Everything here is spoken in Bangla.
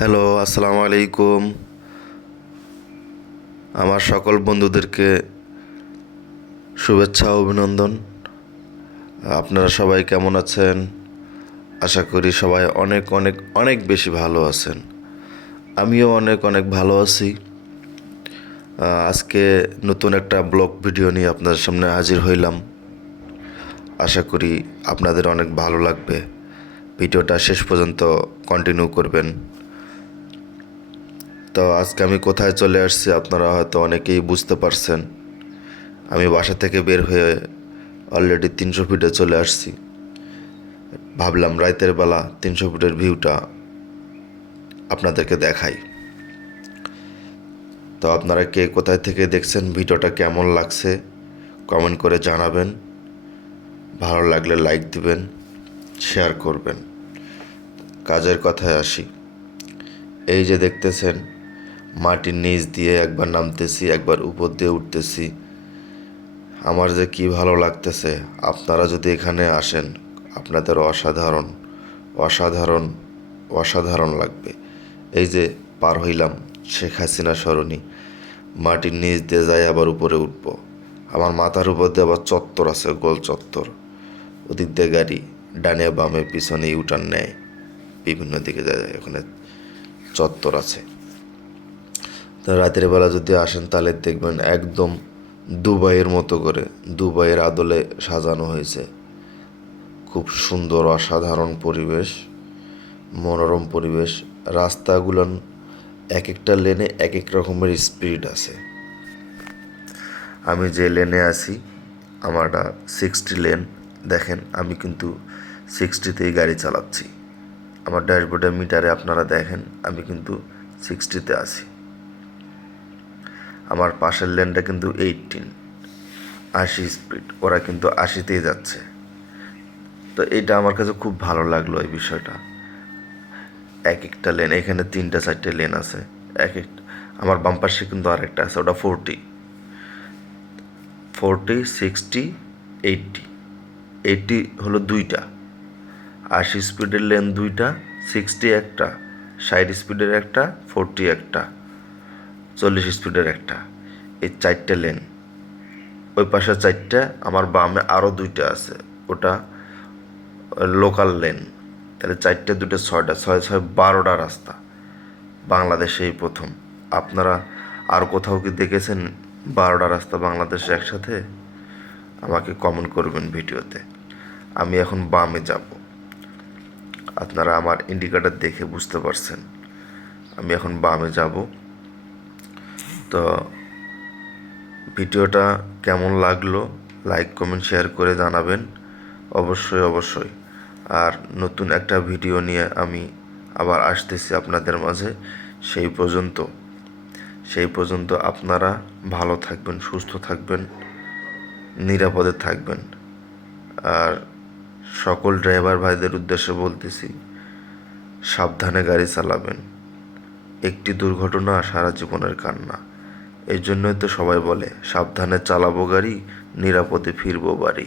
হ্যালো, আসসালামু আলাইকুম। আমার সকল বন্ধুদেরকে শুভেচ্ছা ও অভিনন্দন। আপনারা সবাই কেমন আছেন? আশা করি সবাই অনেক অনেক অনেক বেশি ভালো আছেন। আমিও অনেক অনেক ভালো আছি। আজকে নতুন একটা ব্লগ ভিডিও নিয়ে আপনাদের সামনে হাজির হইলাম। আশা করি আপনাদের অনেক ভালো লাগবে। ভিডিওটা শেষ পর্যন্ত কন্টিনিউ করবেন। তো আজকে আমি কোথায় চলে আসছি আপনারা হয়তো অনেকেই বুঝতে পারছেন। আমি বাসা থেকে বের হয়ে অলরেডি 300 ফিটে চলে আসছি। ভাবলাম রাতের বেলা 300 ফিটের ভিউটা আপনাদেরকে দেখাই। তো আপনারা কে কোথায় থেকে দেখছেন, ভিডিওটা কেমন লাগছে কমেন্ট করে জানাবেন। ভালো লাগলে লাইক দিবেন, শেয়ার করবেন। কাজের কথায় আসি। এই যে দেখতেছেন, মাটির নিচ দিয়ে একবার নামতেছি, একবার উপর দিয়ে উঠতেছি। আমার যে কি ভালো লাগতেছে। আপনারা যদি এখানে আসেন, আপনাদের অসাধারণ অসাধারণ অসাধারণ লাগবে। এই যে পার হইলাম শেখ হাসিনা সরণি, মাটির নিচ দিয়ে যাই আবার উপরে উঠব। আমার মাথার উপর দিয়ে আবার চত্বর আছে, গোল চত্বর। ওদিক দিয়ে গাড়ি ডানে বামে পিছনে ইউটার্ন নেয়, বিভিন্ন দিকে যায়, ওখানে চত্বর আছে। তো রাতের বেলা যদি আসেন তাহলে দেখবেন একদম দুবাইয়ের মতো করে, দুবাইয়ের আদলে সাজানো হয়েছে। খুব সুন্দর অসাধারণ পরিবেশ, মনোরম পরিবেশ। রাস্তাগুলো এক একটা লেনে এক এক রকমের স্পিড আছে। আমি যে লেনে আছি আমারটা 60 লেন। দেখেন আমি কিন্তু 60তেই গাড়ি চালাচ্ছি। আমার ড্যাশবোর্ডের মিটারে আপনারা দেখেন আমি কিন্তু 60তে আছি। আমার পাশের লেনটা কিন্তু 80 স্পিড, ওরা কিন্তু 80তেই যাচ্ছে। তো এটা আমার কাছে খুব ভালো লাগলো এই বিষয়টা। এক একটা লেন, এখানে 3-4টে লেন আছে এক এক। আমার বাম পাশে কিন্তু আরেকটা আছে, ওটা 40, 60, 80। 80 হলো দুইটা, 80 স্পিডের লেন দুইটা, 60 একটা, 60 স্পিডের একটা, 40 একটা, 40 স্পিডের একটা। এই 4টে লেন। ওই পাশে 4টে, আমার বামে আরও 2টা আছে, ওটা লোকাল লেন। তাহলে 4টে 2টে 6টা, 6 12টা রাস্তা। বাংলাদেশে এই প্রথম। আপনারা আর কোথাও কি দেখেছেন 12টা রাস্তা বাংলাদেশে একসাথে? আমাকে কমেন্ট করবেন ভিডিওতে। আমি এখন বামে যাব, আপনারা আমার ইন্ডিকেটার দেখে বুঝতে পারছেন আমি এখন বামে যাব। তো ভিডিওটা কেমন লাগলো লাইক কমেন্ট শেয়ার করে জানাবেন অবশ্যই অবশ্যই। আর নতুন একটা ভিডিও নিয়ে আমি আবার আসতেছি আপনাদের মাঝে। সেই পর্যন্ত আপনারা ভালো থাকবেন, সুস্থ থাকবেন, নিরাপদে থাকবেন। আর সকল ড্রাইভার ভাইদের উদ্দেশ্যে বলতেছি, সাবধানে গাড়ি চালাবেন। একটি দুর্ঘটনা সারা জীবনের কান্না। এই জন্যই তো সবাই বলে সাবধানে চালাবো গাড়ি, নিরাপদে ফিরবো বাড়ি।